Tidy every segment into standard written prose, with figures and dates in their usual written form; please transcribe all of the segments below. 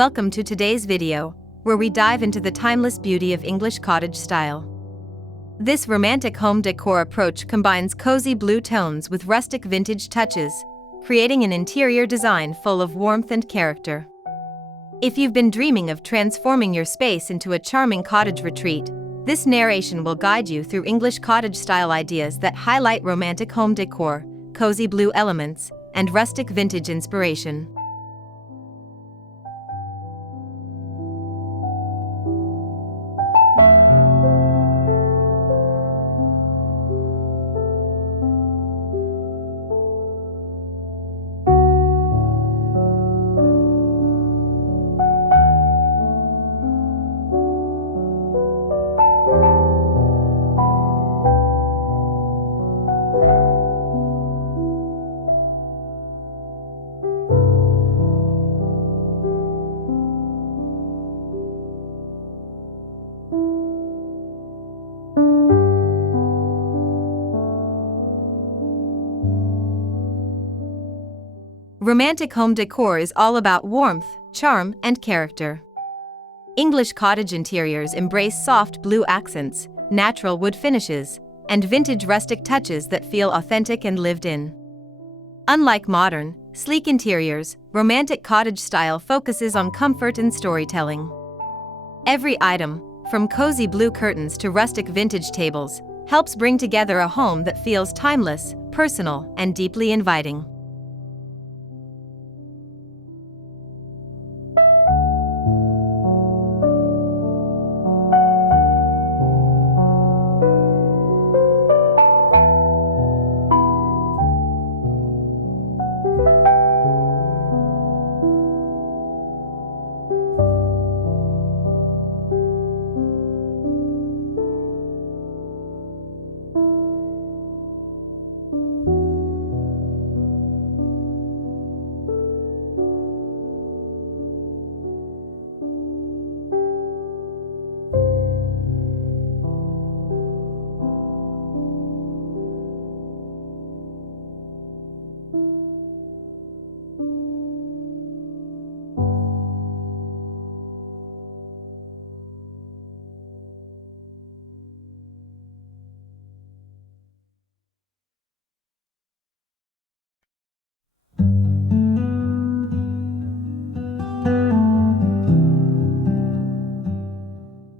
Welcome to today's video, where we dive into the timeless beauty of English cottage style. This romantic home decor approach combines cozy blue tones with rustic vintage touches, creating an interior design full of warmth and character. If you've been dreaming of transforming your space into a charming cottage retreat, this narration will guide you through English cottage style ideas that highlight romantic home decor, cozy blue elements, and rustic vintage inspiration. Romantic home decor is all about warmth, charm, and character. English cottage interiors embrace soft blue accents, natural wood finishes, and vintage rustic touches that feel authentic and lived in. Unlike modern, sleek interiors, romantic cottage style focuses on comfort and storytelling. Every item, from cozy blue curtains to rustic vintage tables, helps bring together a home that feels timeless, personal, and deeply inviting.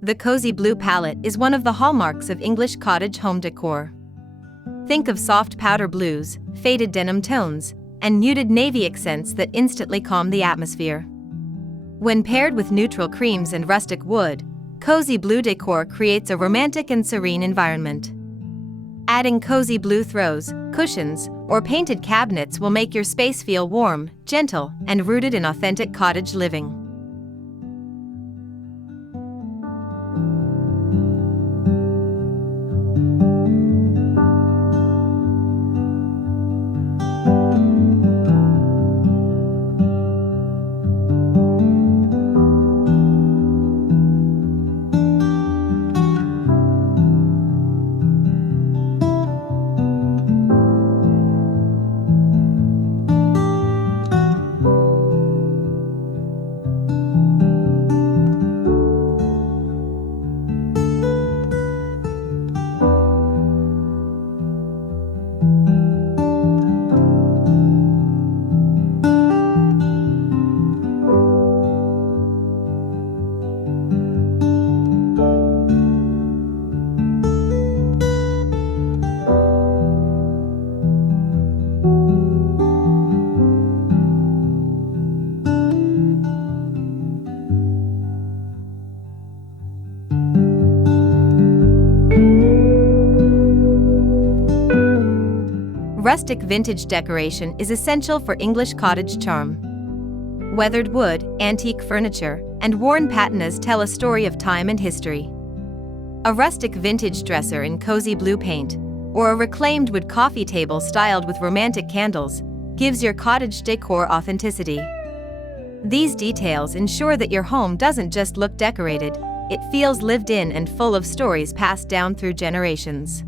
The cozy blue palette is one of the hallmarks of English cottage home decor. Think of soft powder blues, faded denim tones, and muted navy accents that instantly calm the atmosphere. When paired with neutral creams and rustic wood, cozy blue decor creates a romantic and serene environment. Adding cozy blue throws, cushions, or painted cabinets will make your space feel warm, gentle, and rooted in authentic cottage living. Rustic vintage decoration is essential for English cottage charm. Weathered wood, antique furniture, and worn patinas tell a story of time and history. A rustic vintage dresser in cozy blue paint, or a reclaimed wood coffee table styled with romantic candles, gives your cottage decor authenticity. These details ensure that your home doesn't just look decorated, it feels lived in and full of stories passed down through generations.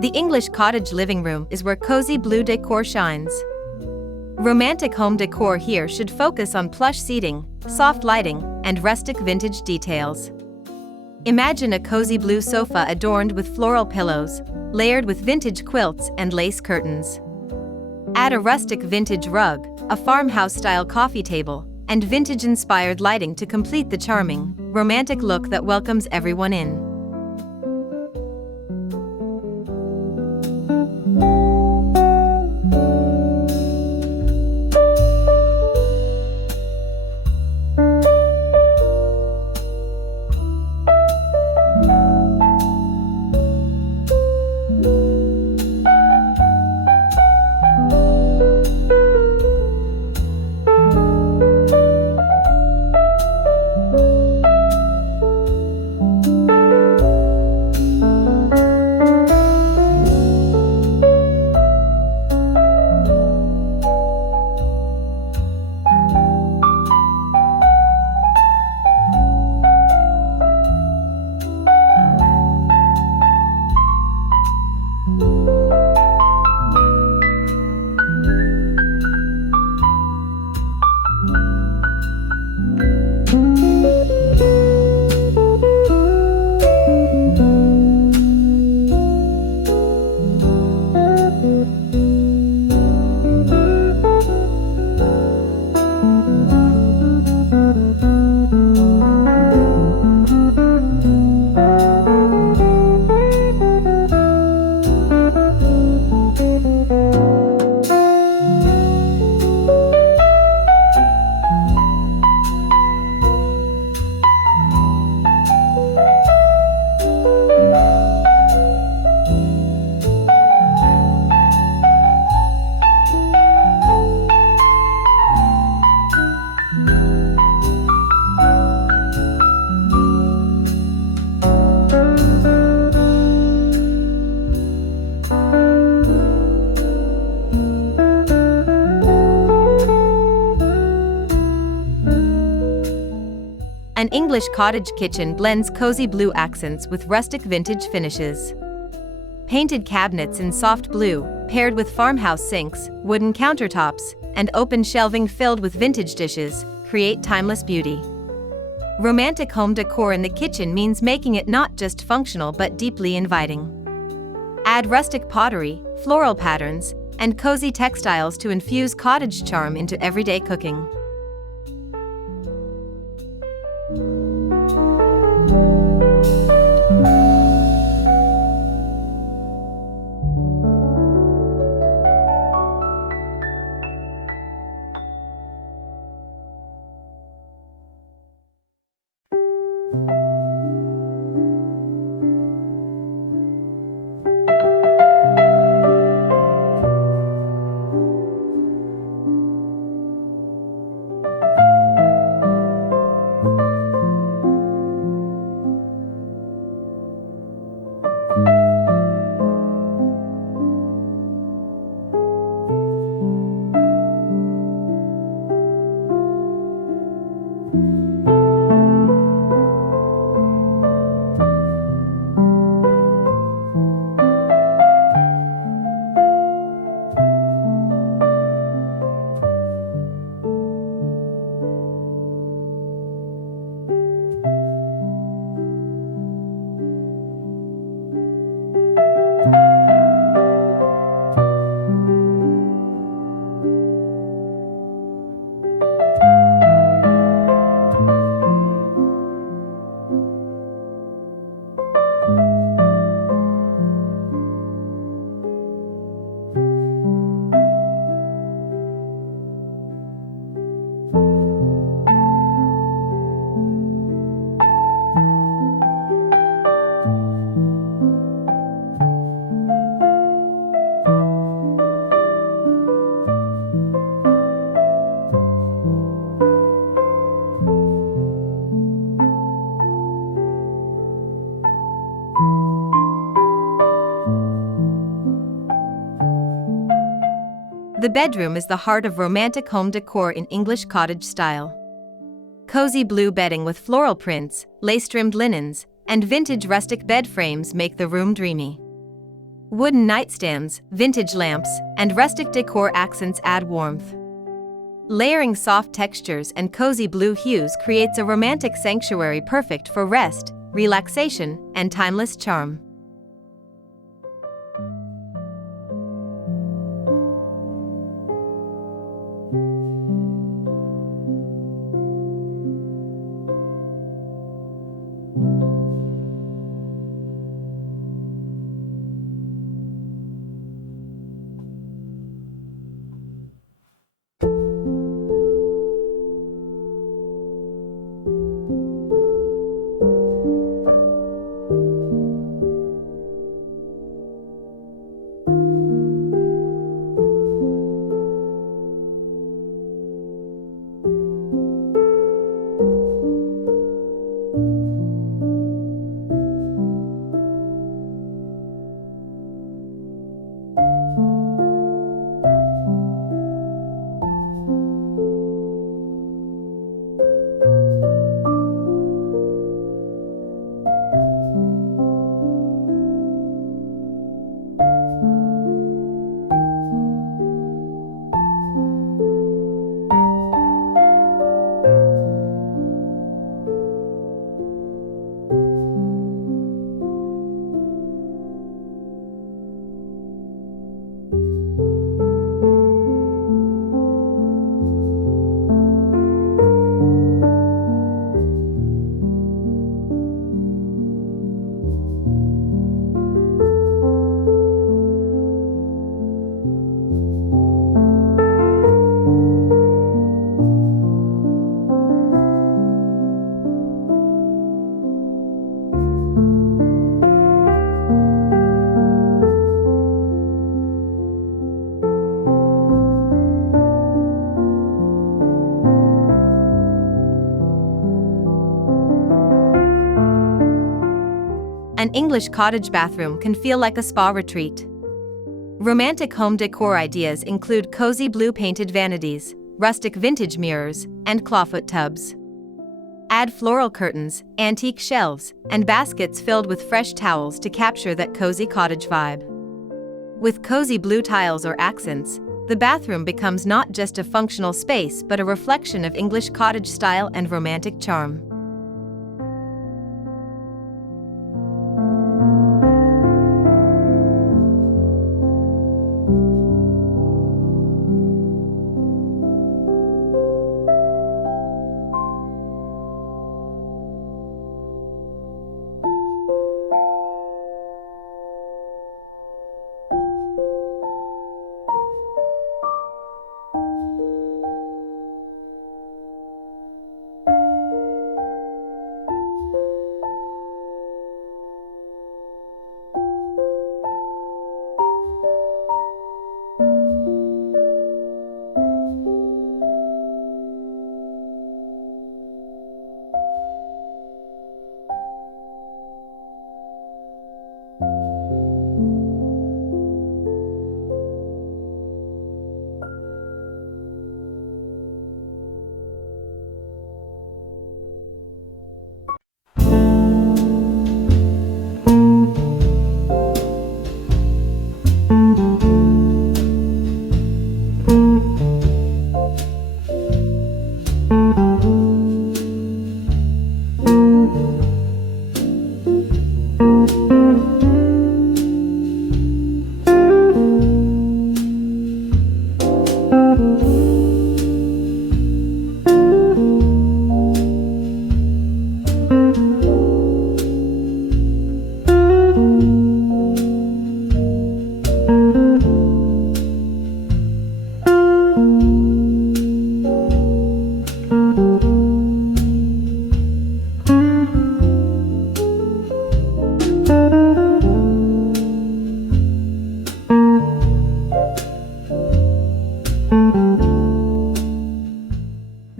The English cottage living room is where cozy blue decor shines. Romantic home decor here should focus on plush seating, soft lighting, and rustic vintage details. Imagine a cozy blue sofa adorned with floral pillows, layered with vintage quilts and lace curtains. Add a rustic vintage rug, a farmhouse-style coffee table, and vintage-inspired lighting to complete the charming, romantic look that welcomes everyone in. An English cottage kitchen blends cozy blue accents with rustic vintage finishes. Painted cabinets in soft blue, paired with farmhouse sinks, wooden countertops, and open shelving filled with vintage dishes, create timeless beauty. Romantic home decor in the kitchen means making it not just functional but deeply inviting. Add rustic pottery, floral patterns, and cozy textiles to infuse cottage charm into everyday cooking. The bedroom is the heart of romantic home decor in English cottage style. Cozy blue bedding with floral prints, lace-trimmed linens, and vintage rustic bed frames make the room dreamy. Wooden nightstands, vintage lamps, and rustic decor accents add warmth. Layering soft textures and cozy blue hues creates a romantic sanctuary perfect for rest, relaxation, and timeless charm. An English cottage bathroom can feel like a spa retreat. Romantic home decor ideas include cozy blue painted vanities, rustic vintage mirrors, and clawfoot tubs. Add floral curtains, antique shelves, and baskets filled with fresh towels to capture that cozy cottage vibe. With cozy blue tiles or accents, the bathroom becomes not just a functional space but a reflection of English cottage style and romantic charm.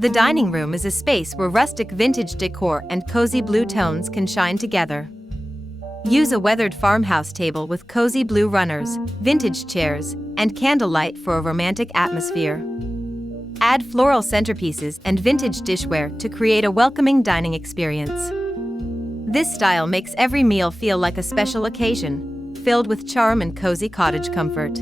The dining room is a space where rustic vintage decor and cozy blue tones can shine together. Use a weathered farmhouse table with cozy blue runners, vintage chairs, and candlelight for a romantic atmosphere. Add floral centerpieces and vintage dishware to create a welcoming dining experience. This style makes every meal feel like a special occasion, filled with charm and cozy cottage comfort.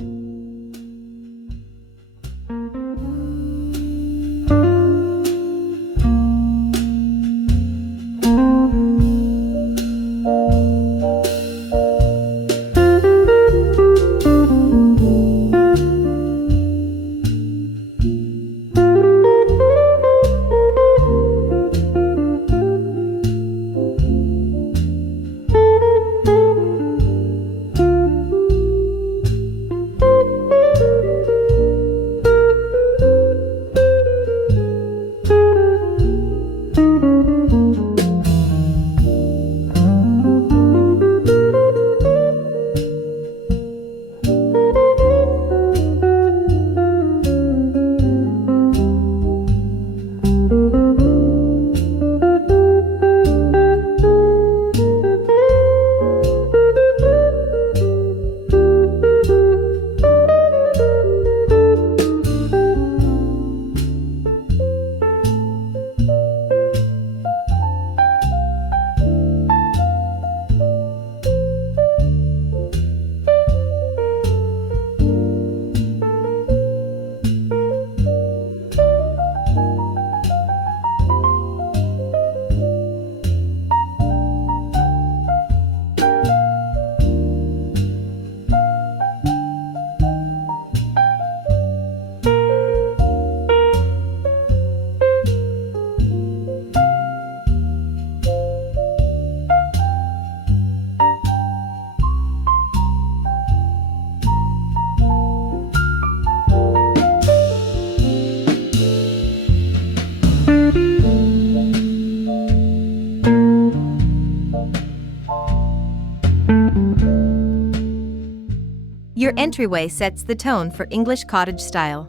Your entryway sets the tone for English cottage style.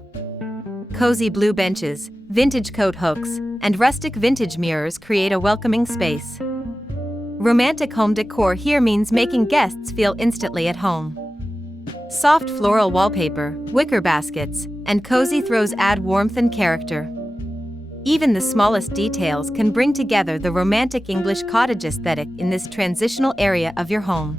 Cozy blue benches, vintage coat hooks, and rustic vintage mirrors create a welcoming space. Romantic home decor here means making guests feel instantly at home. Soft floral wallpaper, wicker baskets, and cozy throws add warmth and character. Even the smallest details can bring together the romantic English cottage aesthetic in this transitional area of your home.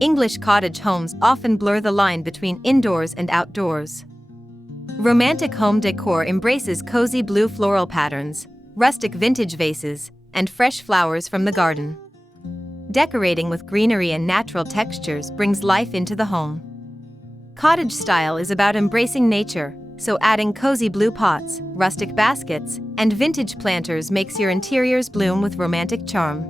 English cottage homes often blur the line between indoors and outdoors. Romantic home decor embraces cozy blue floral patterns, rustic vintage vases, and fresh flowers from the garden. Decorating with greenery and natural textures brings life into the home. Cottage style is about embracing nature, so adding cozy blue pots, rustic baskets, and vintage planters makes your interiors bloom with romantic charm.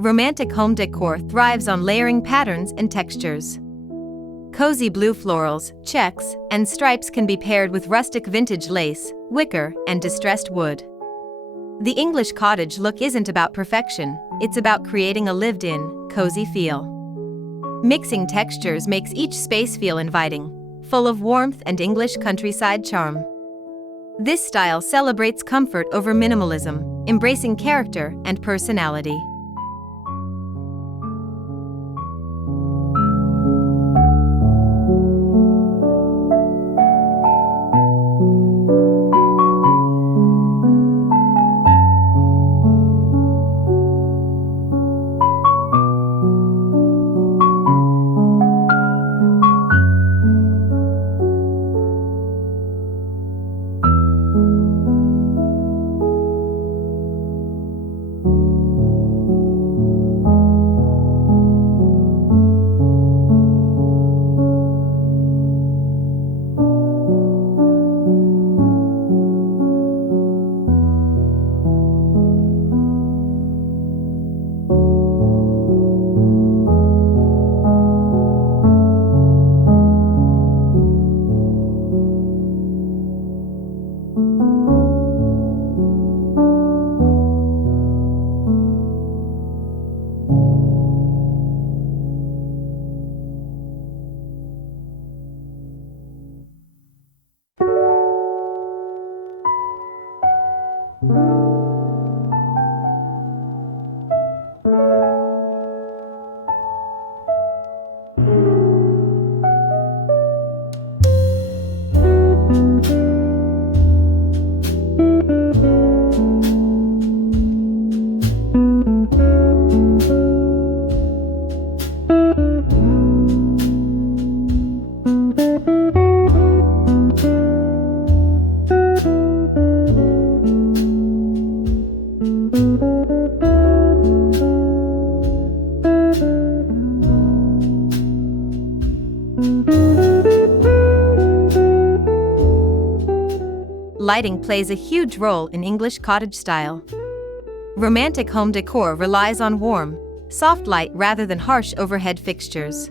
Romantic home decor thrives on layering patterns and textures. Cozy blue florals, checks, and stripes can be paired with rustic vintage lace, wicker, and distressed wood. The English cottage look isn't about perfection, it's about creating a lived-in, cozy feel. Mixing textures makes each space feel inviting, full of warmth and English countryside charm. This style celebrates comfort over minimalism, embracing character and personality. Lighting plays a huge role in English cottage style. Romantic home decor relies on warm, soft light rather than harsh overhead fixtures.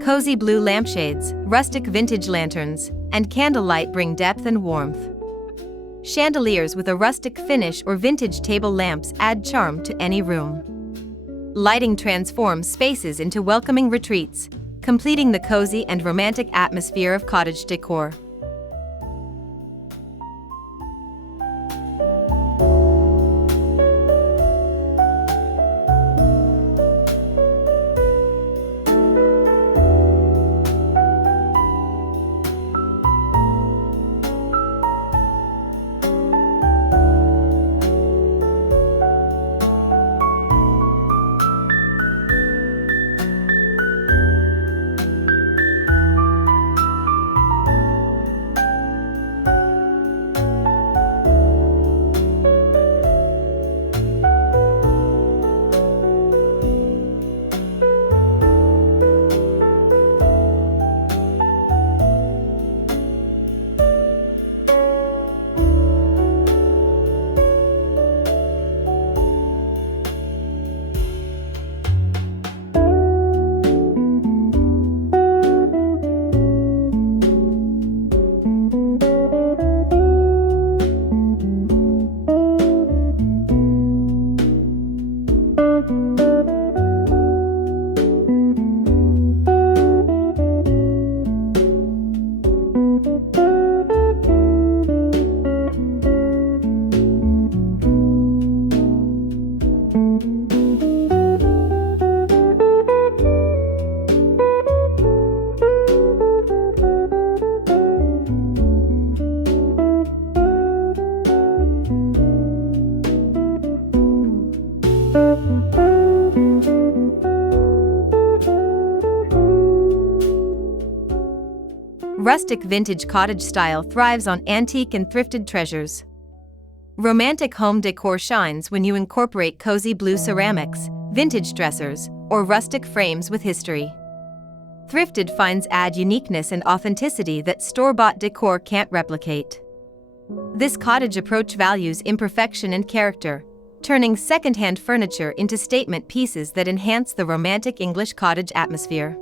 Cozy blue lampshades, rustic vintage lanterns, and candlelight bring depth and warmth. Chandeliers with a rustic finish or vintage table lamps add charm to any room. Lighting transforms spaces into welcoming retreats, completing the cozy and romantic atmosphere of cottage decor. Rustic vintage cottage style thrives on antique and thrifted treasures. Romantic home decor shines when you incorporate cozy blue ceramics, vintage dressers, or rustic frames with history. Thrifted finds add uniqueness and authenticity that store-bought decor can't replicate. This cottage approach values imperfection and character, turning second-hand furniture into statement pieces that enhance the romantic English cottage atmosphere.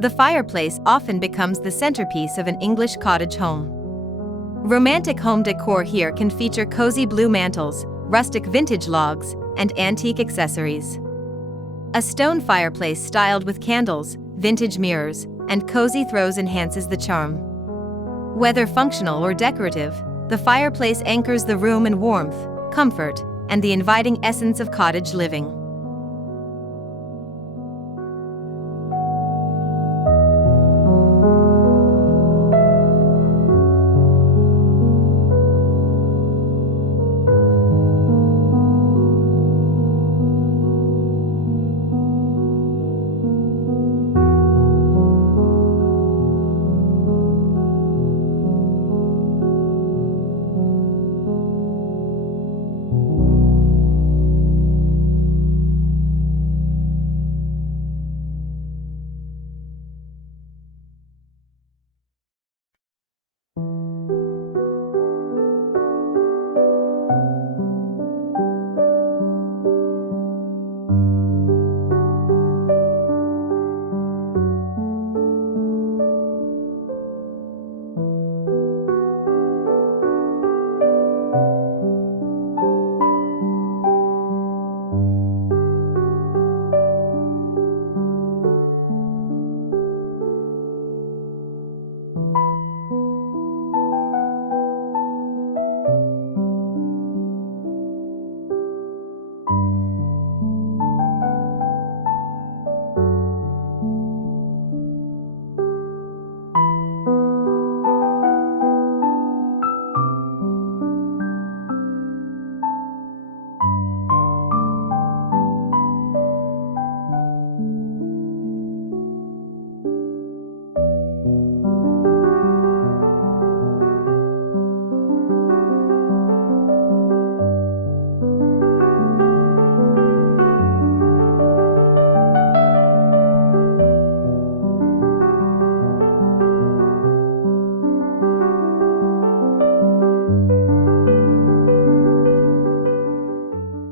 The fireplace often becomes the centerpiece of an English cottage home. Romantic home decor here can feature cozy blue mantels, rustic vintage logs, and antique accessories. A stone fireplace styled with candles, vintage mirrors, and cozy throws enhances the charm. Whether functional or decorative, the fireplace anchors the room in warmth, comfort, and the inviting essence of cottage living.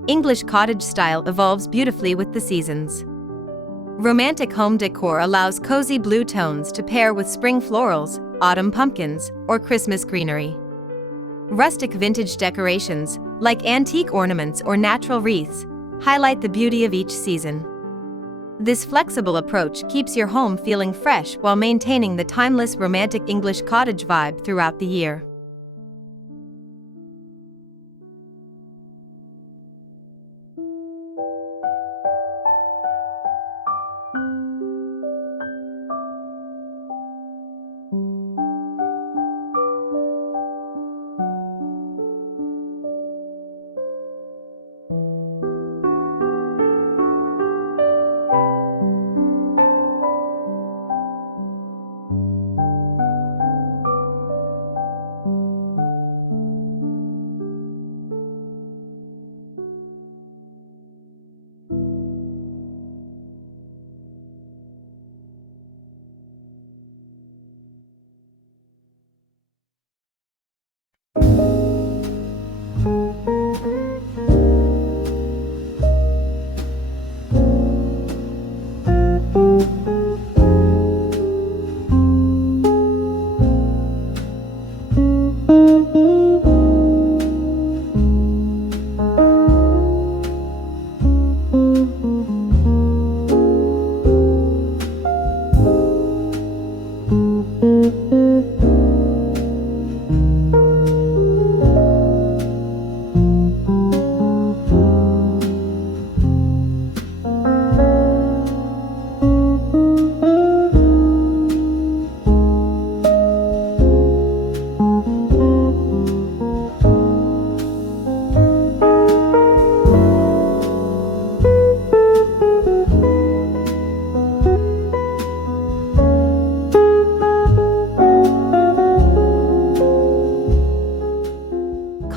English cottage style evolves beautifully with the seasons. Romantic home decor allows cozy blue tones to pair with spring florals, autumn pumpkins, or Christmas greenery. Rustic vintage decorations, like antique ornaments or natural wreaths, highlight the beauty of each season. This flexible approach keeps your home feeling fresh while maintaining the timeless romantic English cottage vibe throughout the year.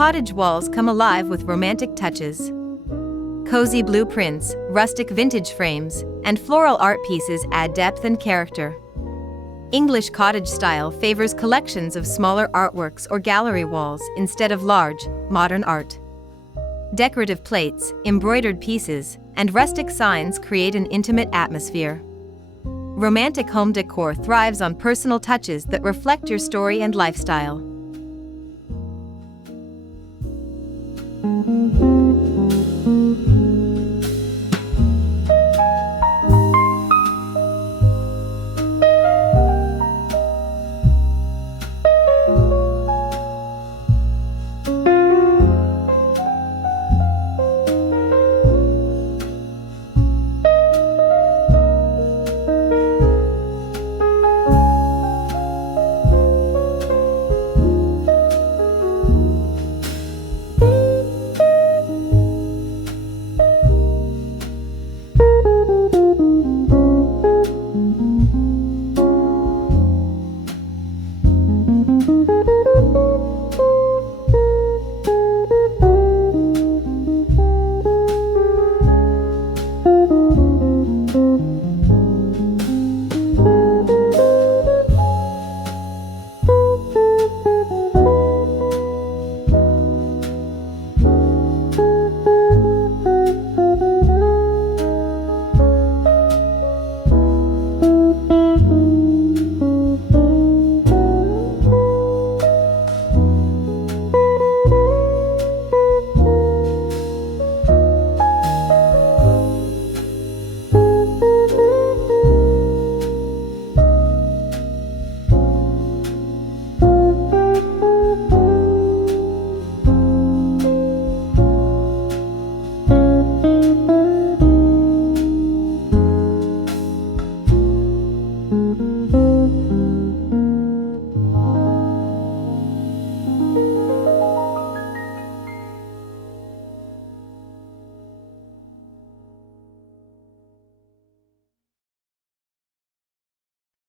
Cottage walls come alive with romantic touches. Cozy blueprints, rustic vintage frames, and floral art pieces add depth and character. English cottage style favors collections of smaller artworks or gallery walls instead of large, modern art. Decorative plates, embroidered pieces, and rustic signs create an intimate atmosphere. Romantic home decor thrives on personal touches that reflect your story and lifestyle.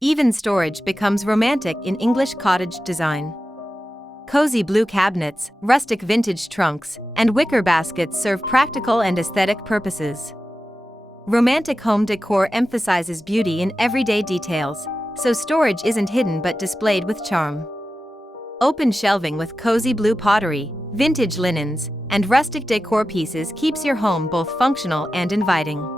Even storage becomes romantic in English cottage design. Cozy blue cabinets, rustic vintage trunks, and wicker baskets serve practical and aesthetic purposes. Romantic home decor emphasizes beauty in everyday details, so storage isn't hidden but displayed with charm. Open shelving with cozy blue pottery, vintage linens, and rustic decor pieces keeps your home both functional and inviting.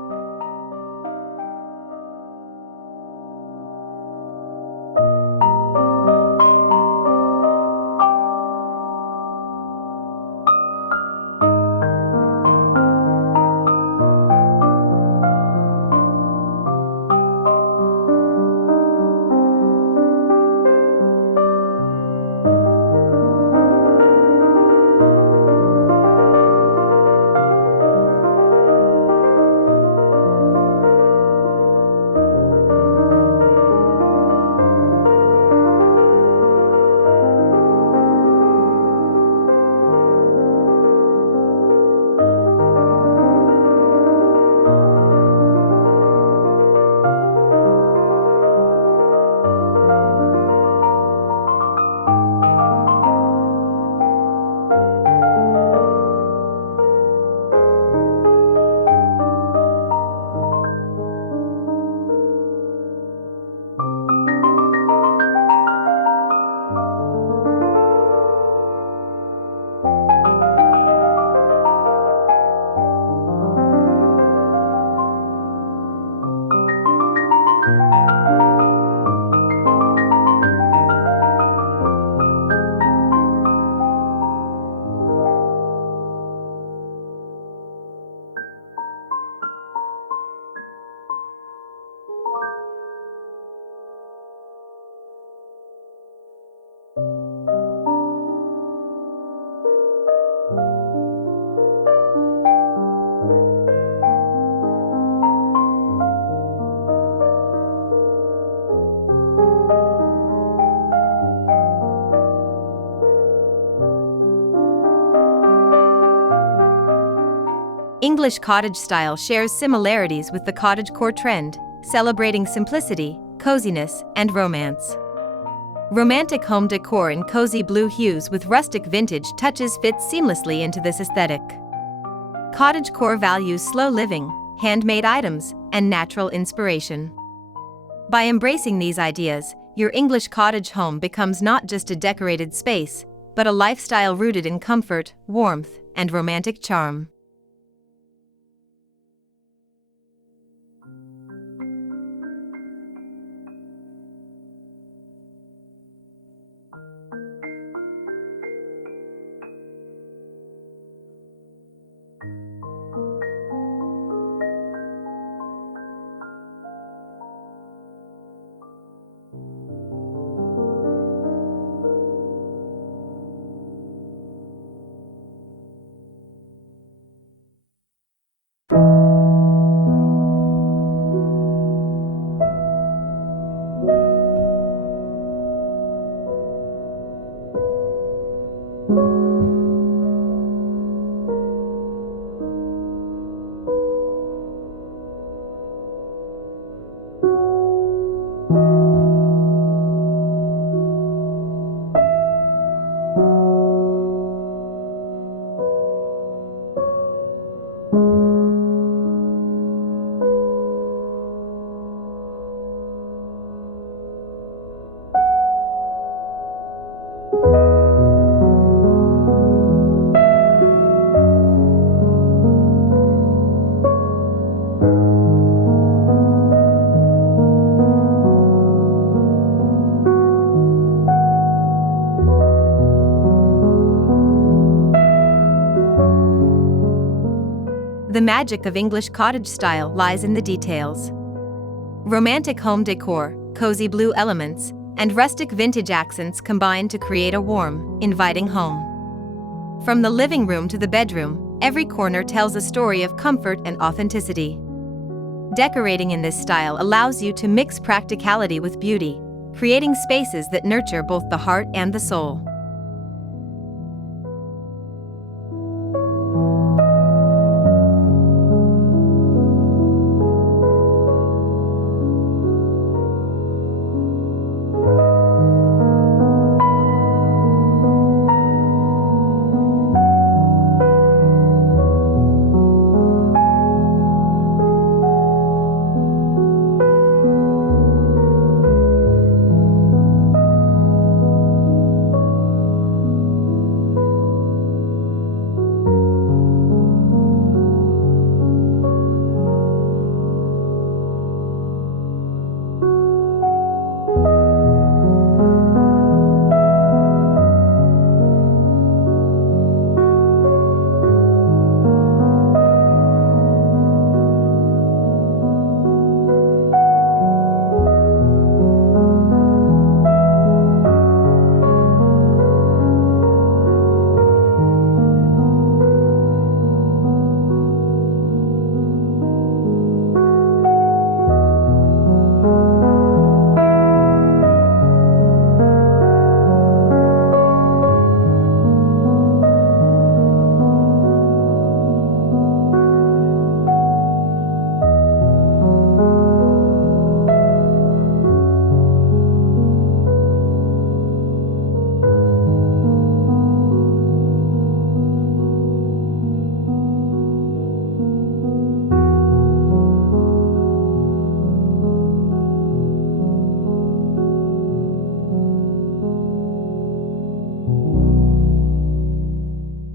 English cottage style shares similarities with the cottagecore trend, celebrating simplicity, coziness, and romance. Romantic home decor in cozy blue hues with rustic vintage touches fits seamlessly into this aesthetic. Cottagecore values slow living, handmade items, and natural inspiration. By embracing these ideas, your English cottage home becomes not just a decorated space, but a lifestyle rooted in comfort, warmth, and romantic charm. The magic of English cottage style lies in the details. Romantic home decor, cozy blue elements, and rustic vintage accents combine to create a warm, inviting home. From the living room to the bedroom, every corner tells a story of comfort and authenticity. Decorating in this style allows you to mix practicality with beauty, creating spaces that nurture both the heart and the soul.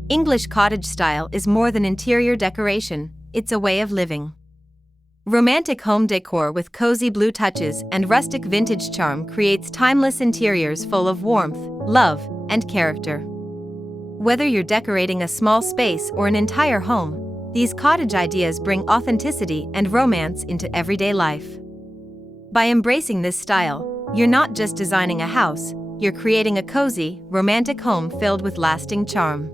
English cottage style is more than interior decoration, it's a way of living. Romantic home decor with cozy blue touches and rustic vintage charm creates timeless interiors full of warmth, love, and character. Whether you're decorating a small space or an entire home, these cottage ideas bring authenticity and romance into everyday life. By embracing this style, you're not just designing a house, you're creating a cozy, romantic home filled with lasting charm.